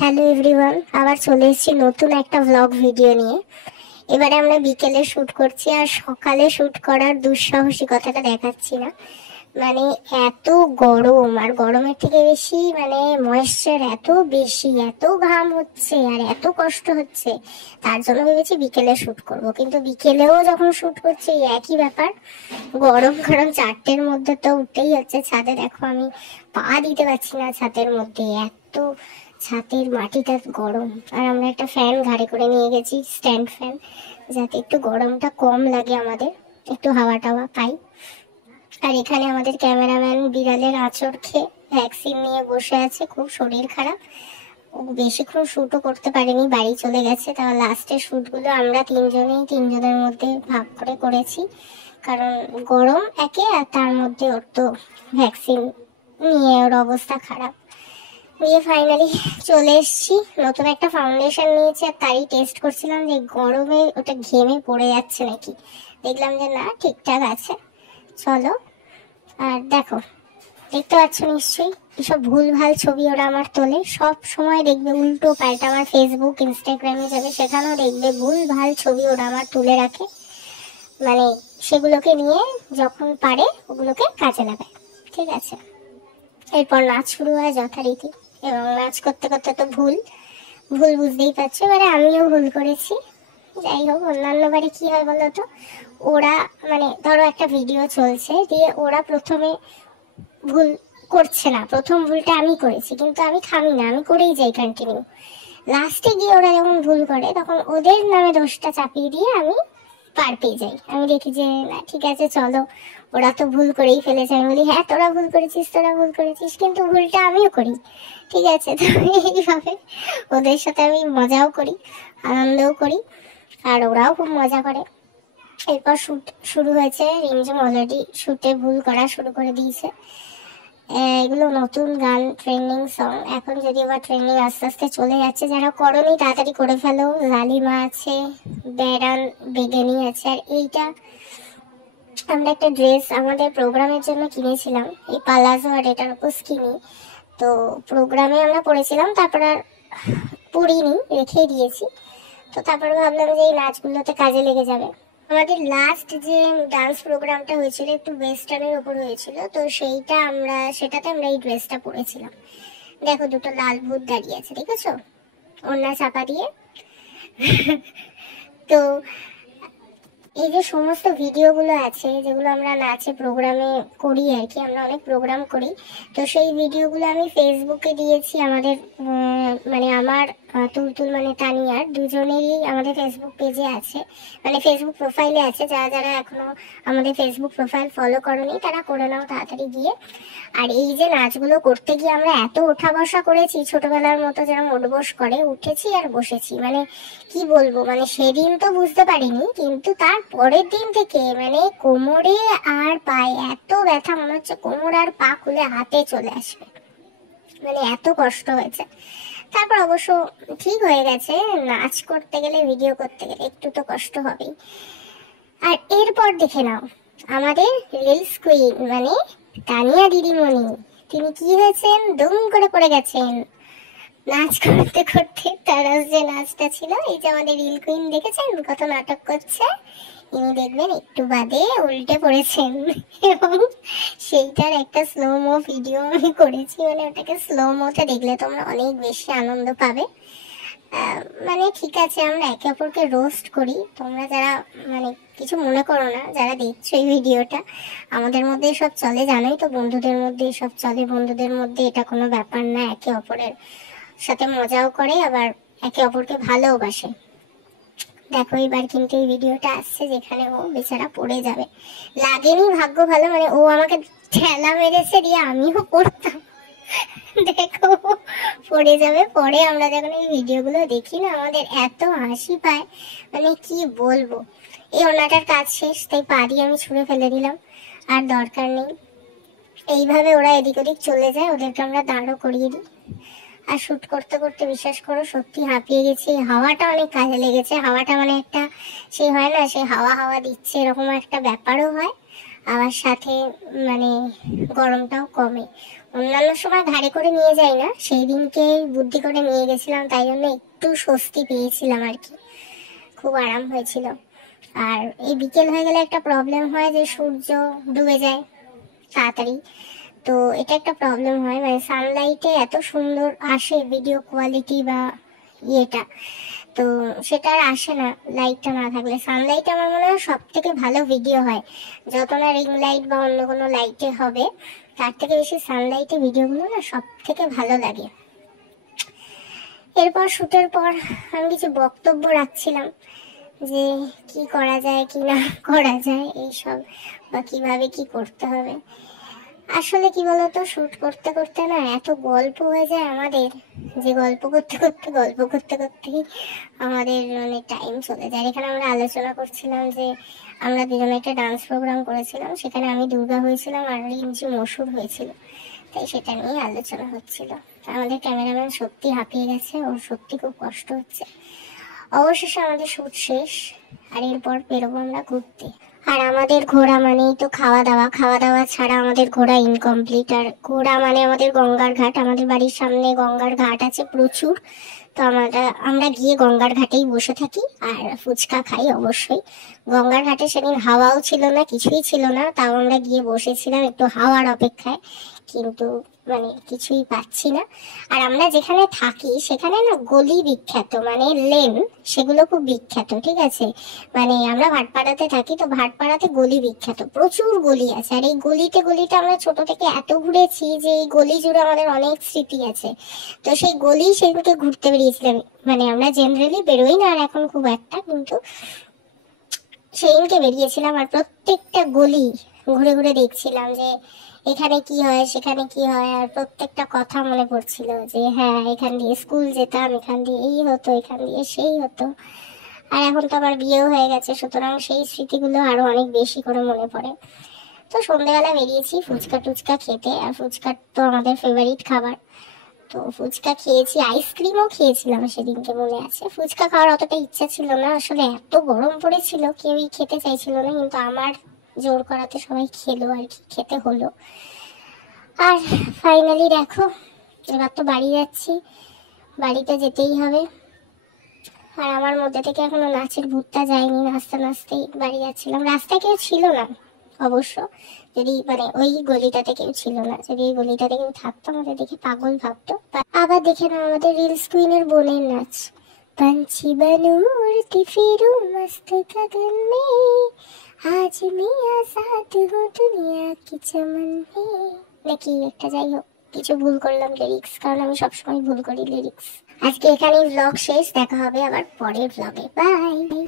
Hello everyone, আবার চলে এসেছি নতুন একটা ব্লগ ভিডিও নিয়ে। এবারে আমরা বিকেলে শ্যুট করছি, আর সকালে শ্যুট করার দুঃসাহসিকতাটা দেখাচ্ছি না। মানে এত গরম, আর গরমের থেকে বেশি ময়েশ্চার এত বেশি, এত ঘাম হচ্ছে আর এত কষ্ট হচ্ছে। তার জন্য ভেবেছি বিকেলে শ্যুট করব, কিন্তু বিকেলেও যখন শ্যুট করছি একই ব্যাপার, গরম। কারণ 4টের মধ্যে তো উঠতেই হচ্ছে ছাদে। দেখো আমি পা দিতে পারছি না ছাদের মধ্যে, এত ছাদের মাটিটা গরম। আর আমরা একটা ফ্যান ঘাড়ে করে নিয়ে গেছি, স্ট্যান্ড ফ্যান, যাতে একটু গরমটা কম লাগে, আমাদের একটু হাওয়া টাওয়া পাই। আর এখানে আমাদের ক্যামেরাম্যান বিড়ালের আঁচড় খেয়ে ভ্যাকসিন নিয়ে বসে আছে, খুব শরীর খারাপ। ও বেশিক্ষণ শ্যুটও করতে পারেনি, বাড়ি চলে গেছে। তার লাস্টের শ্যুটগুলো আমরা তিনজনের মধ্যে ভাগ করে করেছি, কারণ গরম একে, আর তার মধ্যে ওর তো ভ্যাকসিন নিয়ে ওর অবস্থা খারাপ। দিয়ে ফাইনালি চলে এসেছি। নতুন একটা ফাউন্ডেশন নিয়েছি, আর তারই টেস্ট করছিলাম যে গরমে ওটা ঘেমে পড়ে যাচ্ছে নাকি। দেখলাম যে না, ঠিকঠাক আছে। চলো, আর দেখো, দেখতে পাচ্ছ নিশ্চয়ই এসব ভুলভাল ছবি ওরা আমার তোলে। সব সময় দেখবে উল্টো পাল্টা, আমার ফেসবুক ইনস্টাগ্রামে যাবে, সেখানেও দেখবে ভুলভাল ছবি ওরা আমার তুলে রাখে। সেগুলোকে নিয়ে যখন পারে ওগুলোকে কাজে লাগায়। ঠিক আছে, এরপর নাচ শুরু হয় যথারীতি, এবং নাচ করতে করতে তো ভুল ভুল বুঝতেই পারছো। এবারে আমিও ভুল করেছি। যাই হোক, অন্যান্য বারে কি হয় বলতো, ওরা ধরো একটা ভিডিও চলছে, দিয়ে ওরা প্রথমে ভুল করছে না, প্রথম ভুলটা আমি করেছি, কিন্তু আমি থামি না, আমি করেই যাই কন্টিনিউ। লাস্টে গিয়ে ওরা যখন ভুল করে, তখন ওদের নামে দোষটা চাপিয়ে দিয়ে আমি পার পেয়ে যাই। আমি দেখি যে না, ঠিক আছে চলো, ওরা তো ভুল করেই ফেলেছে। আমি বলি হ্যাঁ, তোরা ভুল করেছিস, কিন্তু ভুলটা আমিও করি। ঠিক আছে, তো এইভাবে ওদের সাথে আমি মজাও করি, আনন্দও করি, আর ওরাও খুব মজা করে। এরপর শ্যুট শুরু হয়েছে। রিমঝিম অলরেডি শ্যুটে ভুল করা শুরু করে দিয়েছে। এগুলো নতুন গান, ট্রেন্ডিং সং। এখন যদি আবার ট্রেন্ডিং আস্তে আস্তে চলে যাচ্ছে, যারা করোনি তাড়াতাড়ি করে ফেলো। লালিমা আছে, বেরান বেগেনি আছে। আর এইটা আমরা একটা ড্রেস আমাদের প্রোগ্রামের জন্য কিনেছিলাম, এই পালাজো আর এটার উপর স্কিনি। তো প্রোগ্রামে আমরা পড়েছিলাম, তারপর আর পড়িনি, রেখে দিয়েছি। তো তারপরে ভাবলাম যে এই নাচগুলোতে কাজে লেগে যাবে। আমাদের লাস্ট যে ডান্স প্রোগ্রামটা হয়েছিল একটু ওয়েস্টার্নের উপর হয়েছিল, তো সেটাতে আমরা এই ড্রেসটা পরেছিলাম। দেখো, দুটো লাল ভূত দাঁড়িয়ে আছে, দেখেছো, ওড়না চাপা দিয়ে। তো এই যে সমস্ত ভিডিওগুলো আছে, যেগুলো আমরা নাচে প্রোগ্রামে করি আর কি, আমরা অনেক প্রোগ্রাম করি, তো সেই ভিডিওগুলো আমি ফেসবুকে দিয়েছি। আমাদের আমার তুলতুল তানিয়ার দুজনেরই আমাদের ফেসবুক পেজে আছে, ফেসবুক প্রোফাইলে আছে। যারা যারা এখনো আমাদের ফেসবুক প্রোফাইল ফলো করোনি, তারা করে নাও তাড়াতাড়ি গিয়ে। আর এই যে নাচগুলো করতে গিয়ে আমরা এত ওঠা বসা করেছি, ছোটবেলার মতো যেরকম উঠবোস করে, উঠেছি আর বসেছি। কি বলবো, সেদিন তো বুঝতে পারিনি, কিন্তু তার পরের দিন থেকে কোমরে আর পায়ে এত ব্যথা, মনে হচ্ছে কোমর আর পা খুলে হাতে চলে আসবে, এত কষ্ট হয়েছে। তারপর অবশ্য ঠিক হয়ে গেছে। নাচ করতে গেলে, ভিডিও করতে গেলে একটু তো কষ্ট হবেই। আর এরপর দেখে নাও, আমাদের রিলস কুইন তানিয়া দিদিমণি, তিনি কি হয়েছেন, দুম করে পড়ে গেছেন নাচ করতে করতে। তার যে নাচটা ছিল, এই যে আমাদের রিল কুইন দেখেছেন কত নাটক করছে, ইনি দেখবেন একটু বাদে উল্টে পড়েছেন। এবং সেইটার একটা স্লো-মো ভিডিও আমি করেছি। ওটাকে স্লো-মোতে দেখলে তোমরা অনেক বেশি আনন্দ পাবে। ঠিক আছে, আমরা একে অপরকে রোস্ট করি, তোমরা যারা কিছু মনে করো না, যারা দেখছো এই ভিডিওটা। আমাদের মধ্যে সব চলে, জানোই তো, বন্ধুদের মধ্যে সব চলে, বন্ধুদের মধ্যে এটা কোনো ব্যাপার না। একে অপরের সাথে মজাও করে, আবার একে অপরকে ভালোবাসে। দেখো, এবার কিন্তু এই ভিডিওটা আসছে যেখানে ও বেচারা পড়ে যাবে। লাগেনি, ভাগ্য ভালো, ও আমাকে ঠেলা মেরেছে, দিয়ে আমিও পড়তাম। দেখো, পড়ে যাবে। পরে আমরা যখন এই ভিডিওগুলো দেখি না, আমাদের এত হাসি পায়, কি বলবো। এই ওনাটার কাজ শেষ, তাই পা দিয়ে আমি ছুঁড়ে ফেলে দিলাম, আর দরকার নেই। এইভাবে ওরা এদিক ওদিক চলে যায়, ওদেরকে আমরা দাঁড়ও করিয়ে দিই। আর শুট করতে করতে বিশ্বাস করো, সত্যি হাঁপিয়ে গেছি। হাওয়াটা অনেক কাজে লেগেছে। হাওয়াটা একটা, সে হয় না, সে হাওয়া হাওয়া দিচ্ছে, এরকম একটা ব্যাপারও হয়। আবার সাথে মানে গরমটাও কমে। অন্যান্য সময় ঘাড়ে করে নিয়ে যাই না, সেই দিনকে বুদ্ধি করে নিয়ে গেছিলাম, তাই জন্য একটু স্বস্তি পেয়েছিলাম আর কি, খুব আরাম হয়েছিল। আর এই বিকেল হয়ে গেলে একটা প্রবলেম হয় যে সূর্য ডুবে যায় তাড়াতাড়ি, তো এটা একটা প্রবলেম হয়, মানে সানলাইটে এত সুন্দর আসে ভিডিও কোয়ালিটি বা ইয়েটা, তো সেটা আর আসে না লাইটটা না থাকলে। সানলাইট আমার মনে হয় সব থেকে ভালো ভিডিও হয়, যত না রিং লাইট বা অন্য কোনো লাইটে হবে, তার থেকে বেশি সানলাইটে ভিডিওগুলো না সব থেকে ভালো লাগে। এরপর শুটের পর আমি কিছু বক্তব্য রাখছিলাম যে কি করা যায় কি না করা যায় এইসব, বা কিভাবে কি করতে হবে। আসলে কি বলতো, শুট করতে করতে না এত গল্প হয়ে যায় আমাদের, যে গল্প করতে করতে আমাদের মানে টাইম চলে যায়। এখানে আমরা আলোচনা করছিলাম যে আমরা দুজনে একটা ডান্স প্রোগ্রাম করেছিলাম, সেখানে আমি দুর্গা হয়েছিলাম আর রিঞ্জি মসুর হয়েছিল, তাই সেটা নিয়ে আলোচনা হচ্ছিল। আমাদের ক্যামেরাম্যান সত্যি হাঁপিয়ে গেছে, ওর সত্যি খুব কষ্ট হচ্ছে। অবশেষে আমাদের শুট শেষ, আর এরপর বেরোবো আমরা ঘুরতে। আর আমাদের ঘোরা মানেই তো খাওয়া দাওয়া, খাওয়া দাওয়া ছাড়া আমাদের ঘোরা ইনকমপ্লিট। আর ঘোরা মানে আমাদের গঙ্গার ঘাট, আমাদের বাড়ির সামনে গঙ্গার ঘাট আছে প্রচুর, তো আমরা গিয়ে গঙ্গার ঘাটেই বসে থাকি আর ফুচকা খাই অবশ্যই। গঙ্গার ঘাটে সেদিন হাওয়াও ছিল না, কিছুই ছিল না, তাও আমরা গিয়ে বসেছিলাম একটু হাওয়ার অপেক্ষায়, কিন্তু মানে কিছুই পাচ্ছি না। আর আমরা যেখানে থাকি সেখানে না গলি বিখ্যাত, মানে লেন, সেগুলো খুব বিখ্যাত, ঠিক আছে। মানে আমরা ভাটপাড়াতে থাকি, তো ভাটপাড়াতে গলি বিখ্যাত, প্রচুর গলি আছে। আর এই গলিতে গলিতে আমরা ছোট থেকে এত ঘুরেছি যে এই গলি জুড়ে আমাদের অনেক স্মৃতি আছে। তো সেই গলি সেগুলোকে ঘুরতে বেরিয়েছিলাম, মানে আমরা জেনারেলি বেরোই না আর এখন খুব একটা, কিন্তু সেদিনকে বেরিয়েছিলাম আর প্রত্যেকটা গলি ঘুরে ঘুরে দেখছিলাম যে এখানে কি হয় সেখানে কি হয়, আর প্রত্যেকটা কথা মনে পড়ছিল যে হ্যাঁ এখান দিয়ে স্কুল যেতাম, এখান দিয়ে এই হতো, এখান দিয়ে সেই হতো। আর এখন তো আমার বিয়েও হয়ে গেছে, সুতরাং সেই স্মৃতিগুলো আরো অনেক বেশি করে মনে পড়ে। তো সন্ধ্যেবেলা বেরিয়েছি ফুচকা টুচকা খেতে, আর ফুচকা তো আমাদের ফেভারিট খাবার, তো ফুচকা খেয়েছি, আইসক্রিমও খেয়েছিলাম সেদিনকে মনে আছে। ফুচকা খাওয়ার অতটা ইচ্ছা ছিল না, আসলে এত গরম পড়েছিল কেউই খেতে চাইছিল না, কিন্তু আমার জোর করাতে সবাই খেলো আর কি, খেতে হলো। আর ফাইনালি দেখো এবার তো বাড়ি যাচ্ছি, বাড়িতে যেতেই হবে। আর আমার মধ্যে থেকে এখনো নাচের ভূতটা যায়নি, নাচতে নাচতেই বাড়ি যাচ্ছিলাম। রাস্তায় কেউ ছিল না অবশ্য, যদি মানে ওই গলিটাতে কেউ ছিল না, যদি ওই গলিটাতে কেউ থাকতো আমাদের দেখে পাগল ভাবতো। আবার দেখে না আমাদের রিলস কুইনের বোনের নাচ, पंछी बनूं उड़ती फिरूं मस्त गगन में, आज मैं आजाद हूँ दुनिया की चमन में। নাকি একটা, যাই হোক কিছু ভুল করলাম লিরিক্স, কারণ আমি সবসময় ভুল করি লিরিক্স। আজকে এখানেই ব্লগ শেষ, দেখা হবে আবার পরের ব্লগে, বাই।